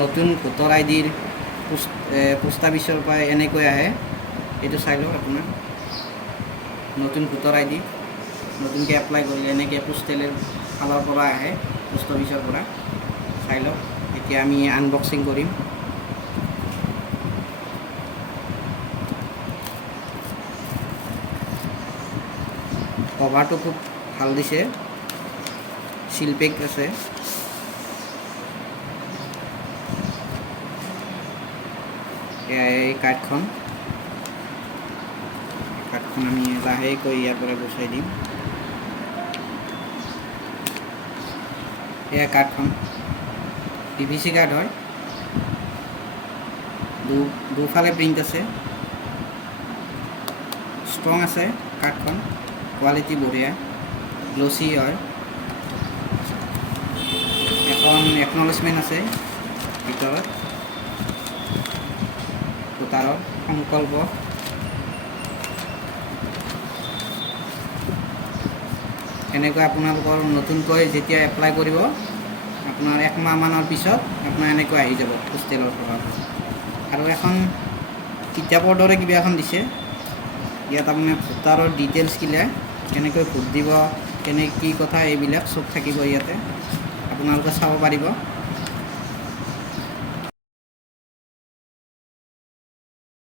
নতুন voter আইডিৰ post অফিচৰ পৰা এনেকৈ আহে। এইটো চাই লওক আপোনাৰ নতুন ভোটাৰ আইডি নতুনকৈ এপ্লাই কৰি এনেকৈ পোষ্টেলৰ ফালৰ পৰা আহে, পোষ্ট অফিচৰ পৰা। চাই লওক। এতিয়া আমি আনবক্সিং কৰিম। কভাৰটো খুব ভাল দিছে, চিল পেক আছে। এই কাৰ্ডখন আমি লাহেকৈ ইয়াৰ পৰা গুচাই দিম। এয়া কাৰ্ডখন PVC কাৰ্ড হয়, দুফালে প্ৰিণ্ট আছে, ষ্ট্ৰং আছে কাৰ্ডখন, কোৱালিটি বঢ়িয়া, গ্লচি হয়। এখন একনলেজমেণ্ট আছে ভিতৰত, ভোটাৰৰ সংকল্প। এনেকৈ আপোনালোকৰ নতুনকৈ যেতিয়া এপ্লাই কৰিব, আপোনাৰ 1 মাহমানৰ পিছত আপোনাৰ এনেকৈ আহি যাব পোষ্টেলৰ পৰা। আৰু এখন কিতাপৰ দৰে কিবা এখন দিছে, ইয়াত আপোনাৰ ভোটাৰৰ ডিটেইলছবিলাক কেনেকৈ ভোট দিব, কি কথা এইবিলাক চব থাকিব ইয়াতে, আপোনালোকে চাব পাৰিব।